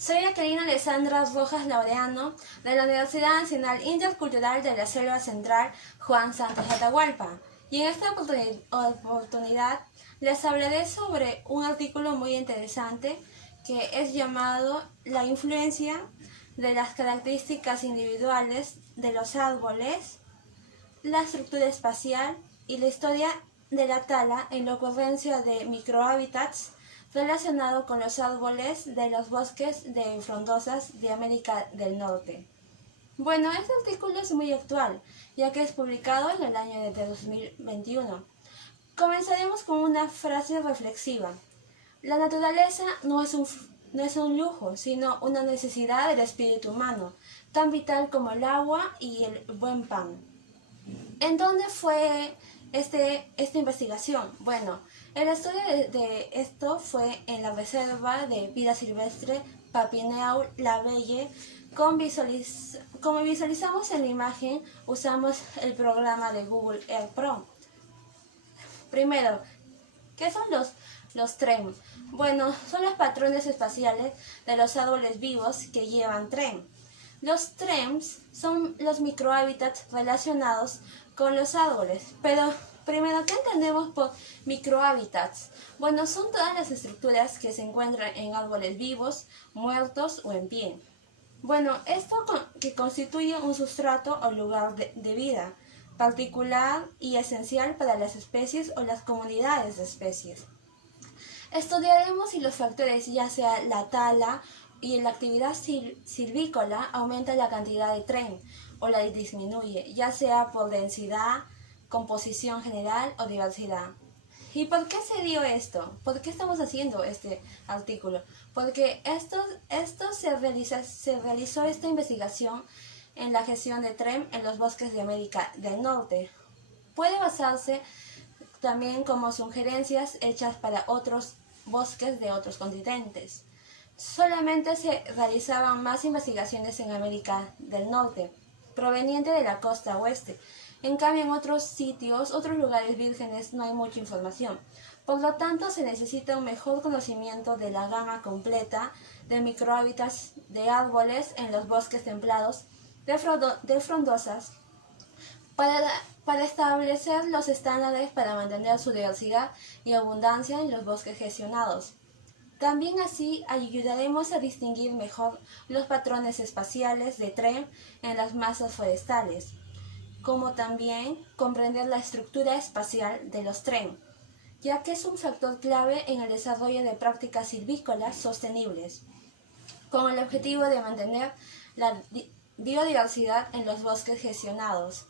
Soy Jacqueline Alessandra Rojas Laureano de la Universidad Nacional Intercultural de la Selva Central Juan Santos Atahualpa, y en esta oportunidad les hablaré sobre un artículo muy interesante que es llamado La influencia de las características individuales de los árboles, la estructura espacial y la historia de la tala en la ocurrencia de microhábitats relacionado con los árboles de los bosques de frondosas de América del Norte. Bueno, este artículo es muy actual, ya que es publicado en el año de 2021. Comenzaremos con una frase reflexiva. La naturaleza no es un lujo, sino una necesidad del espíritu humano, tan vital como el agua y el buen pan. ¿En dónde fue esta investigación? Bueno, el estudio de esto fue en la Reserva de Vida Silvestre Papineau-Lavelle. Como visualizamos en la imagen, usamos el programa de Google Earth Pro. Primero, ¿qué son los TREM? Bueno, son los patrones espaciales de los árboles vivos que llevan TREM. Los TREMs son los microhábitats relacionados con los árboles. Pero primero, ¿qué entendemos por microhábitats? Bueno, son todas las estructuras que se encuentran en árboles vivos, muertos o en pie. Bueno, esto que constituye un sustrato o lugar de vida particular y esencial para las especies o las comunidades de especies. Estudiaremos si los factores, ya sea la tala y la actividad silvícola, aumenta la cantidad de TREM o la disminuye, ya sea por densidad, composición general o diversidad. ¿Y por qué se dio esto? ¿Por qué estamos haciendo este artículo? Porque se realizó esta investigación en la gestión de TREM en los bosques de América del Norte. Puede basarse también como sugerencias hechas para otros bosques de otros continentes. Solamente se realizaban más investigaciones en América del Norte, proveniente de la costa oeste. En cambio, en otros sitios, otros lugares vírgenes, no hay mucha información. Por lo tanto, se necesita un mejor conocimiento de la gama completa de microhábitats de árboles en los bosques templados de frondosas para establecer los estándares para mantener su diversidad y abundancia en los bosques gestionados. También así ayudaremos a distinguir mejor los patrones espaciales de TREM en las masas forestales, como también comprender la estructura espacial de los TREM, ya que es un factor clave en el desarrollo de prácticas silvícolas sostenibles, con el objetivo de mantener la biodiversidad en los bosques gestionados.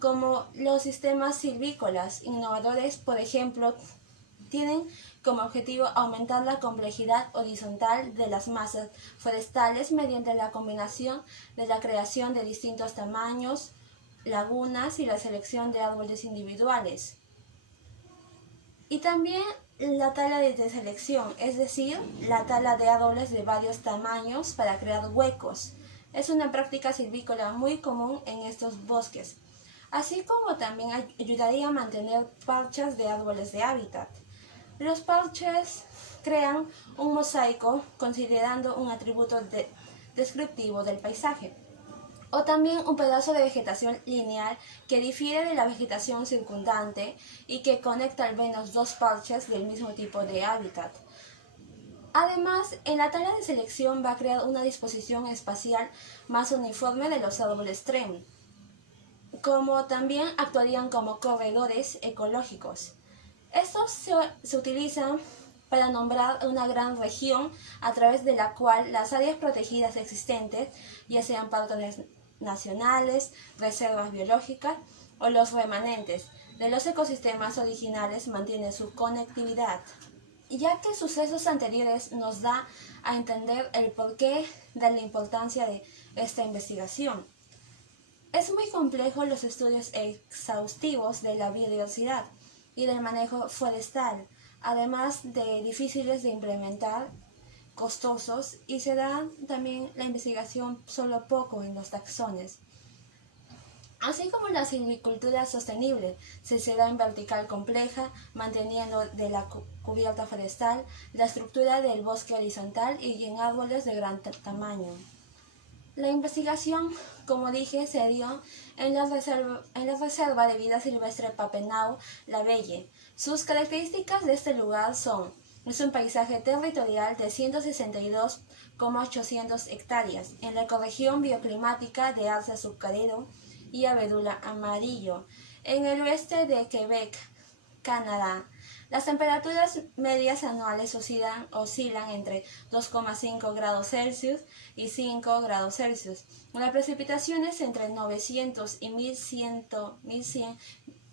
Como los sistemas silvícolas innovadores, por ejemplo, tienen como objetivo aumentar la complejidad horizontal de las masas forestales mediante la combinación de la creación de distintos tamaños, lagunas y la selección de árboles individuales. Y también la tala de selección, es decir, la tala de árboles de varios tamaños para crear huecos. Es una práctica silvícola muy común en estos bosques, así como también ayudaría a mantener parches de árboles de hábitat. Los parches crean un mosaico considerando un atributo descriptivo del paisaje, o también un pedazo de vegetación lineal que difiere de la vegetación circundante y que conecta al menos dos parches del mismo tipo de hábitat. Además, en la tala de selección va a crear una disposición espacial más uniforme de los árboles TREM, como también actuarían como corredores ecológicos. Estos se utilizan para nombrar una gran región a través de la cual las áreas protegidas existentes, ya sean parques nacionales, reservas biológicas o los remanentes de los ecosistemas originales, mantienen su conectividad. Ya que sucesos anteriores nos da a entender el porqué de la importancia de esta investigación. Es muy complejo los estudios exhaustivos de la biodiversidad y del manejo forestal, además de difíciles de implementar, costosos, y se da también la investigación solo poco en los taxones. Así como la silvicultura sostenible se da en vertical compleja, manteniendo de la cubierta forestal la estructura del bosque horizontal y en árboles de gran tamaño. La investigación, como dije, se dio en la reserva de vida silvestre Papenau-La Belle. Sus características de este lugar es un paisaje territorial de 162,800 hectáreas en la ecorregión bioclimática de alce azucarero y abedul amarillo, en el oeste de Quebec, Canadá. Las temperaturas medias anuales oscilan entre 2,5 grados Celsius y 5 grados Celsius. Las precipitaciones entre 900 y 1100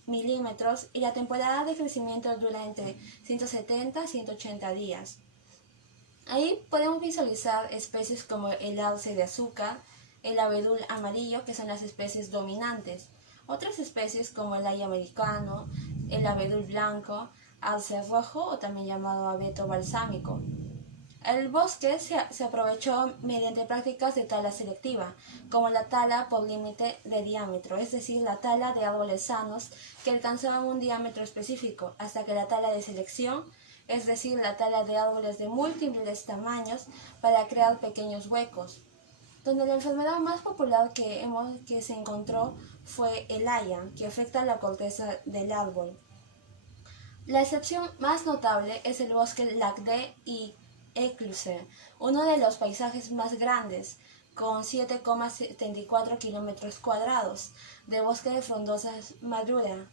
milímetros y la temporada de crecimiento dura entre 170 y 180 días. Ahí podemos visualizar especies como el alce de azúcar, el abedul amarillo, que son las especies dominantes. Otras especies como el haya americano, el abedul blanco, alce rojo o también llamado abeto balsámico. El bosque se aprovechó mediante prácticas de tala selectiva, como la tala por límite de diámetro, es decir, la tala de árboles sanos que alcanzaban un diámetro específico, hasta que la tala de selección, es decir, la tala de árboles de múltiples tamaños para crear pequeños huecos, donde la enfermedad más popular que se encontró fue el haya, que afecta la corteza del árbol. La excepción más notable es el bosque Lac y Écluse, uno de los paisajes más grandes, con 7,74 kilómetros cuadrados de bosque de frondosa madura.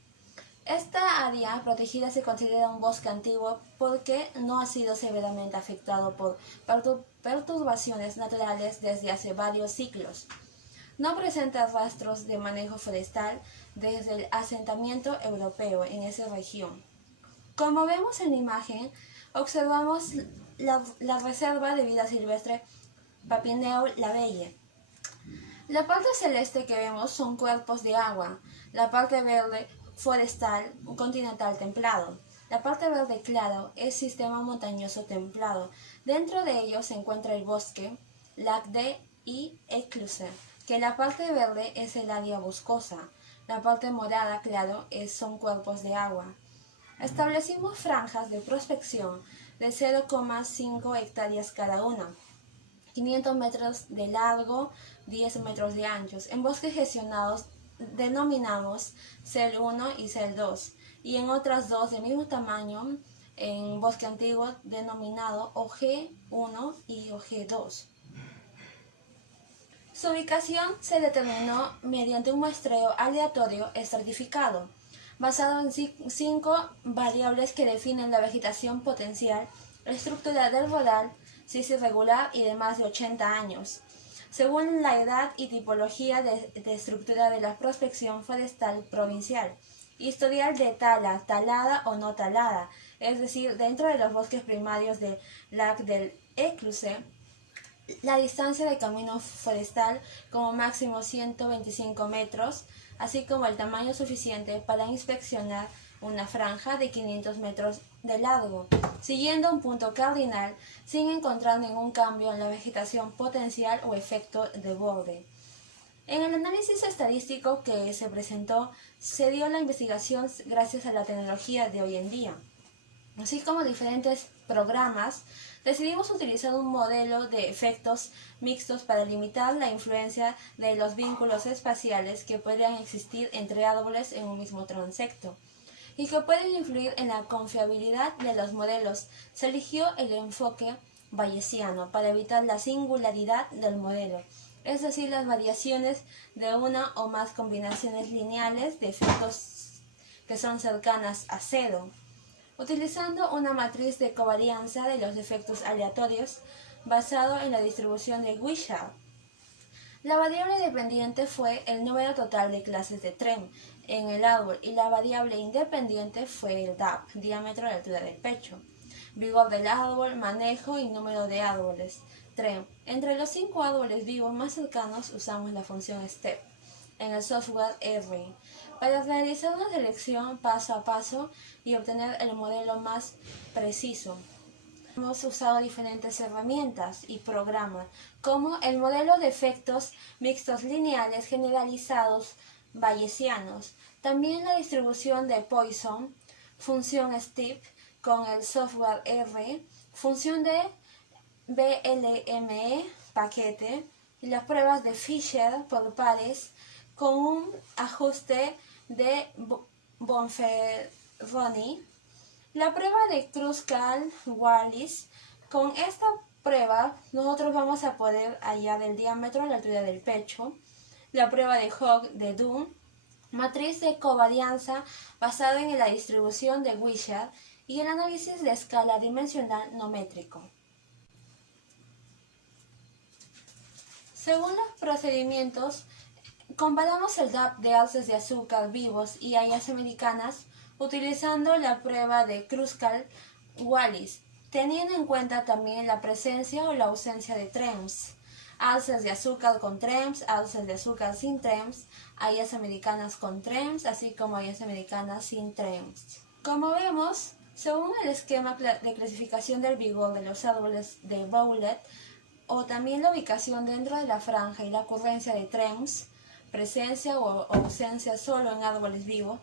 Esta área protegida se considera un bosque antiguo porque no ha sido severamente afectado por perturbaciones naturales desde hace varios siglos. No presenta rastros de manejo forestal desde el asentamiento europeo en esa región. Como vemos en la imagen, observamos la reserva de vida silvestre Papineau-La Belle. La parte celeste que vemos son cuerpos de agua, la parte verde forestal continental templado. La parte verde claro es sistema montañoso templado. Dentro de ellos se encuentra el bosque Lac y Écluse, que la parte verde es el área boscosa. La parte morada claro son cuerpos de agua. Establecimos franjas de prospección de 0,5 hectáreas cada una, 500 metros de largo, 10 metros de anchos. En bosques gestionados denominamos CEL 1 y CEL 2, y en otras dos del mismo tamaño en bosque antiguo denominado OG 1 y OG 2. Su ubicación se determinó mediante un muestreo aleatorio estratificado, basado en 5 variables que definen la vegetación potencial, la estructura del rodal, si es irregular y de más de 80 años, según la edad y tipología de estructura de la prospección forestal provincial, historial de tala, talada o no talada, es decir, dentro de los bosques primarios de Lac del Écluse, la distancia de camino forestal como máximo 125 metros, así como el tamaño suficiente para inspeccionar una franja de 500 metros de largo, siguiendo un punto cardinal sin encontrar ningún cambio en la vegetación potencial o efecto de borde. En el análisis estadístico que se presentó, se dio la investigación gracias a la tecnología de hoy en día. Así como diferentes programas, decidimos utilizar un modelo de efectos mixtos para limitar la influencia de los vínculos espaciales que podrían existir entre árboles en un mismo transecto y que pueden influir en la confiabilidad de los modelos. Se eligió el enfoque bayesiano para evitar la singularidad del modelo, es decir, las variaciones de una o más combinaciones lineales de efectos que son cercanas a cero, utilizando una matriz de covarianza de los efectos aleatorios basado en la distribución de Wishart. La variable dependiente fue el número total de clases de TREM en el árbol y la variable independiente fue el DAP, diámetro de altura del pecho, vigor del árbol, manejo y número de árboles TREM. Entre los 5 árboles vivos más cercanos usamos la función STEP en el software R para realizar una selección paso a paso y obtener el modelo más preciso. Hemos usado diferentes herramientas y programas, como el modelo de efectos mixtos lineales generalizados bayesianos. También la distribución de Poisson, función STIP con el software R, función de BLME, paquete, y las pruebas de Fisher por pares con un ajuste de Bonferroni. La prueba de Kruskal-Wallis. Con esta prueba nosotros vamos a poder hallar el diámetro a la altura del pecho. La prueba de Hogg de Dunn, matriz de covarianza basada en la distribución de Wishart y el análisis de escala dimensional no métrico. Según los procedimientos, comparamos el DAP de alces de azúcar vivos y hayas americanas utilizando la prueba de Kruskal-Wallis, teniendo en cuenta también la presencia o la ausencia de TREMS, alces de azúcar con TREMS, alces de azúcar sin TREMS, hayas americanas con TREMS, así como hayas americanas sin TREMS. Como vemos, según el esquema de clasificación del vigor de los árboles de Boulet, o también la ubicación dentro de la franja y la ocurrencia de TREMS, presencia o ausencia solo en árboles vivos,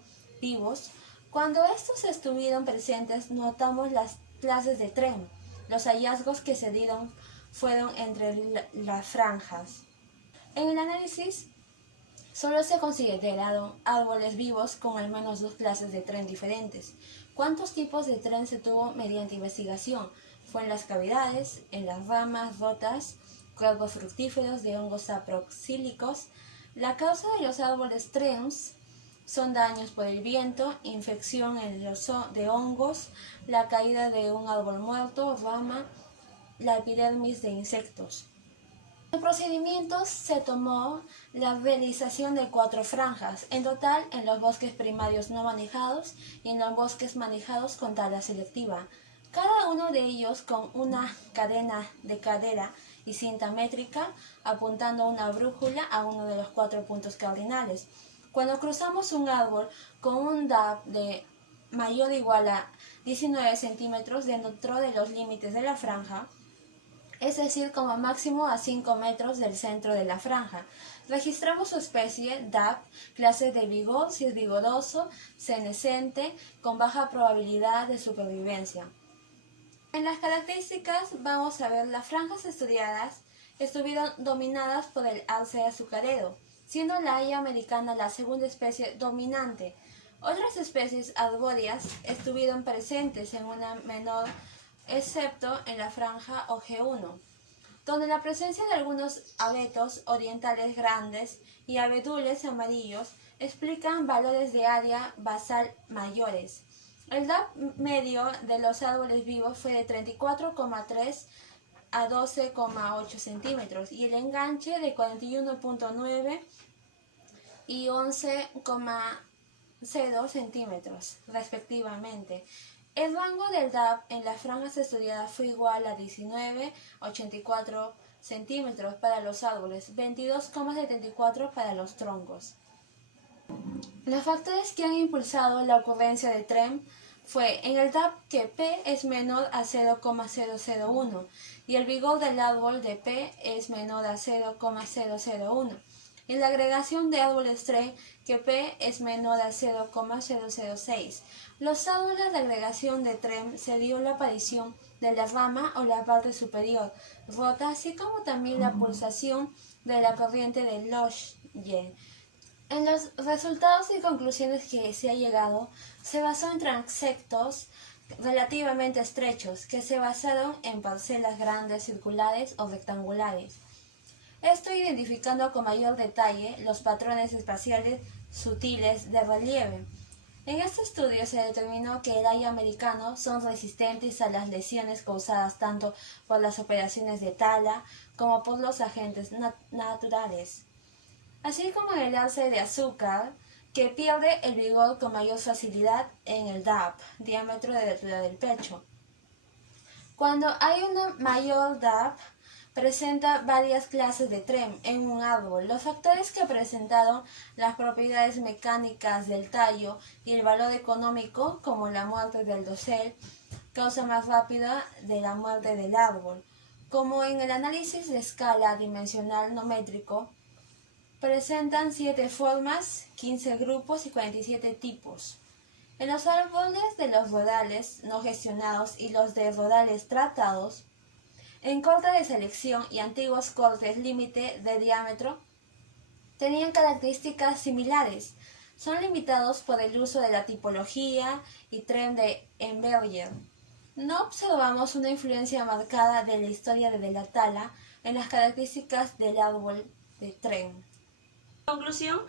cuando estos estuvieron presentes notamos las clases de TREM. Los hallazgos que se dieron fueron entre las franjas. En el análisis solo se consideraron árboles vivos con al menos dos clases de TREM diferentes. ¿Cuántos tipos de TREM se tuvo mediante investigación? Fue en las cavidades, en las ramas rotas, cuerpos fructíferos de hongos saproxílicos. La causa de los árboles TREMS son daños por el viento, infección de hongos, la caída de un árbol muerto, rama, la epidermis de insectos. En los procedimientos se tomó la realización de 4 franjas, en total en los bosques primarios no manejados y en los bosques manejados con tala selectiva. Cada uno de ellos con una cadena de cadera y cinta métrica apuntando una brújula a uno de los 4 puntos cardinales. Cuando cruzamos un árbol con un DAP de mayor o igual a 19 centímetros dentro de los límites de la franja, es decir, como máximo a 5 metros del centro de la franja, registramos su especie DAP, clase de vigor, si es vigoroso, senescente, con baja probabilidad de supervivencia. En las características vamos a ver las franjas estudiadas estuvieron dominadas por el alce azucarero, siendo la haya americana la segunda especie dominante. Otras especies arbóreas estuvieron presentes en una menor, excepto en la franja OG1, donde la presencia de algunos abetos orientales grandes y abedules amarillos explican valores de área basal mayores. El DAP medio de los árboles vivos fue de 34,3 a 12,8 centímetros y el enganche de 41,9 y 11,02 centímetros respectivamente. El rango del DAP en las franjas estudiadas fue igual a 19,84 centímetros para los árboles, 22,74 para los troncos. Los factores que han impulsado la ocurrencia de TREM fue en el DAP que P es menor a 0,001 y el vigor del árbol de P es menor a 0,001. En la agregación de árboles TREM que P es menor a 0,006. Los árboles de agregación de TREM se dio la aparición de la rama o la parte superior rota, así como también la pulsación de la corriente de Loge. En los resultados y conclusiones que se ha llegado, se basó en transectos relativamente estrechos, que se basaron en parcelas grandes, circulares o rectangulares. Esto identificando con mayor detalle los patrones espaciales sutiles de relieve. En este estudio se determinó que el haya americano son resistentes a las lesiones causadas tanto por las operaciones de tala como por los agentes naturales, así como en el alce de azúcar, que pierde el vigor con mayor facilidad en el DAP, diámetro de la altura del pecho. Cuando hay una mayor DAP, presenta varias clases de TREM en un árbol. Los factores que presentaron las propiedades mecánicas del tallo y el valor económico, como la muerte del dosel, causa más rápida de la muerte del árbol. Como en el análisis de escala dimensional no métrico, Presentan 7 formas, 15 grupos y 47 tipos. En los árboles de los rodales no gestionados y los de rodales tratados, en corte de selección y antiguos cortes límite de diámetro, tenían características similares. Son limitados por el uso de la tipología y tren de Emberger. No observamos una influencia marcada de la historia de la tala en las características del árbol de tren. En conclusión,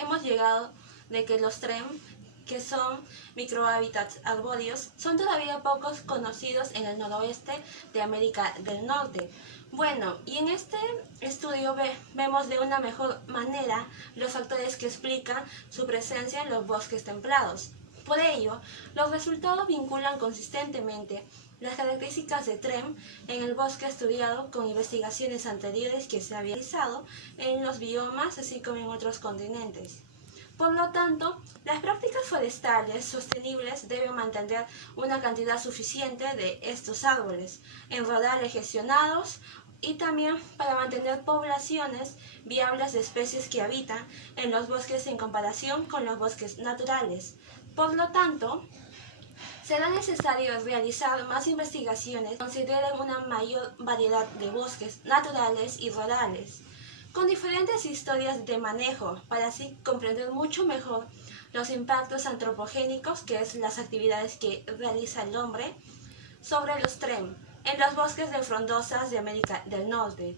hemos llegado de que los tren, que son microhábitats arbóreos, son todavía pocos conocidos en el noroeste de América del Norte. Bueno, y en este estudio vemos de una mejor manera los factores que explican su presencia en los bosques templados. Por ello, los resultados vinculan consistentemente las características de tren en el bosque estudiado con investigaciones anteriores que se habían realizado en los biomas así como en otros continentes. Por lo tanto, las prácticas forestales sostenibles deben mantener una cantidad suficiente de estos árboles en rodales gestionados y también para mantener poblaciones viables de especies que habitan en los bosques en comparación con los bosques naturales. Por lo tanto, será necesario realizar más investigaciones que consideren una mayor variedad de bosques naturales y rodales, con diferentes historias de manejo, para así comprender mucho mejor los impactos antropogénicos, que es las actividades que realiza el hombre, sobre los tren en los bosques de frondosas de América del Norte.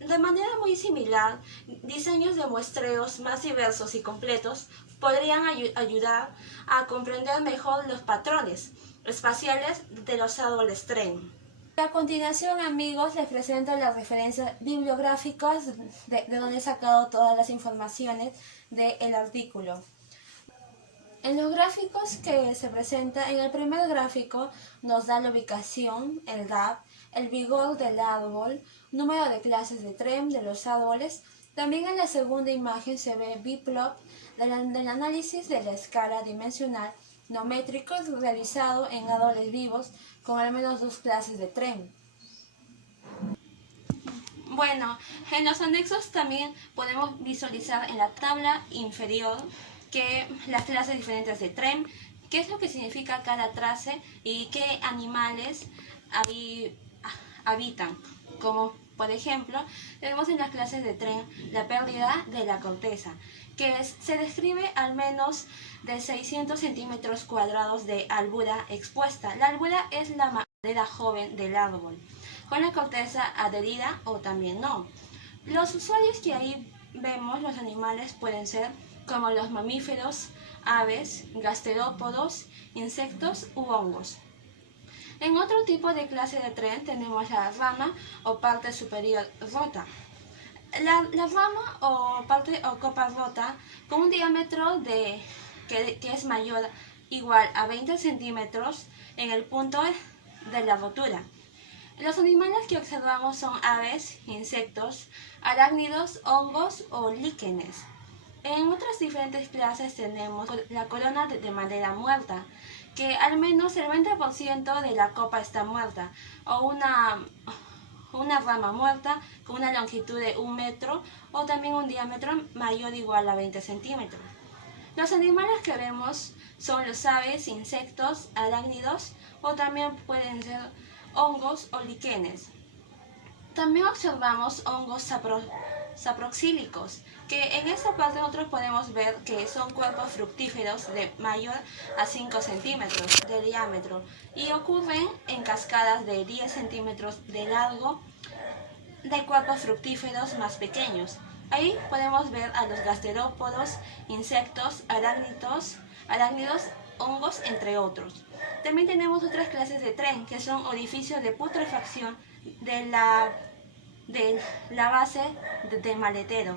De manera muy similar, diseños de muestreos más diversos y completos podrían ayudar a comprender mejor los patrones espaciales de los árboles tren. A continuación, amigos, les presento las referencias bibliográficas de donde he sacado todas las informaciones del artículo. En los gráficos que se presenta, en el primer gráfico nos da la ubicación, el gap, el vigor del árbol, número de clases de tren de los árboles. También en la segunda imagen se ve biplot del análisis de la escala dimensional no métrico realizado en árboles vivos con al menos 2 clases de tren. Bueno, en los anexos también podemos visualizar en la tabla inferior que las clases diferentes de tren, qué es lo que significa cada clase y qué animales habitan. Como por ejemplo, tenemos en las clases de tren la pérdida de la corteza, se describe al menos de 600 centímetros cuadrados de albura expuesta. La albura es la madera joven del árbol, con la corteza adherida o también no. Los usuarios que ahí vemos, los animales pueden ser como los mamíferos, aves, gasterópodos, insectos u hongos. En otro tipo de clase de tren tenemos la rama o parte superior rota. La rama o parte o copa rota con un diámetro que es mayor o igual a 20 centímetros en el punto de la rotura. Los animales que observamos son aves, insectos, arácnidos, hongos o líquenes. En otras diferentes clases tenemos la corona de madera muerta, que al menos el 20% de la copa está muerta, o una rama muerta con una longitud de 1 metro o también un diámetro mayor o igual a 20 centímetros. Los animales que vemos son los aves, insectos, arácnidos o también pueden ser hongos o líquenes. También observamos hongos saproxílicos, que en esta parte nosotros podemos ver que son cuerpos fructíferos de mayor a 5 centímetros de diámetro y ocurren en cascadas de 10 centímetros de largo de cuerpos fructíferos más pequeños. Ahí podemos ver a los gasterópodos, insectos, arácnidos, hongos, entre otros. También tenemos otras clases de tren, que son orificios de putrefacción de la base del maletero,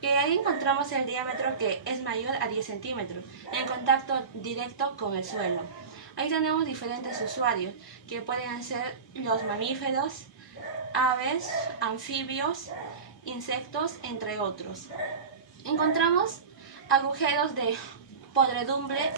que ahí encontramos el diámetro que es mayor a 10 centímetros, en contacto directo con el suelo. Ahí tenemos diferentes usuarios, que pueden ser los mamíferos, aves, anfibios, insectos, entre otros. Encontramos agujeros de podredumbre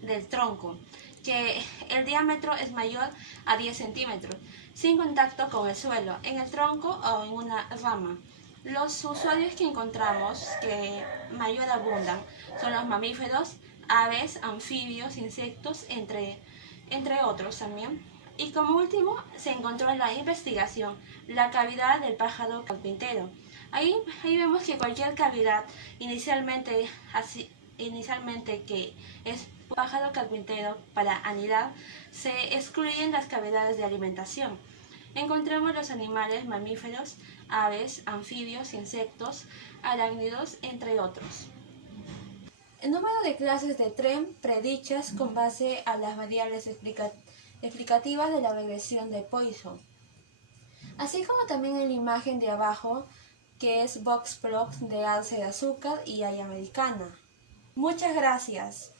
del tronco, que el diámetro es mayor a 10 centímetros, sin contacto con el suelo, en el tronco o en una rama. Los usuarios que encontramos que mayor abundan son los mamíferos, aves, anfibios, insectos, entre otros también. Y como último, se encontró en la investigación la cavidad del pájaro carpintero. Ahí vemos que cualquier cavidad inicialmente que es pájaro carpintero para anidar, se excluyen las cavidades de alimentación. Encontramos los animales mamíferos, aves, anfibios, insectos, arácnidos, entre otros. El número de clases de TREM predichas con base a las variables explicativas de la regresión de Poisson, así como también en la imagen de abajo, que es box plot de alce de azúcar y haya americana. Muchas gracias.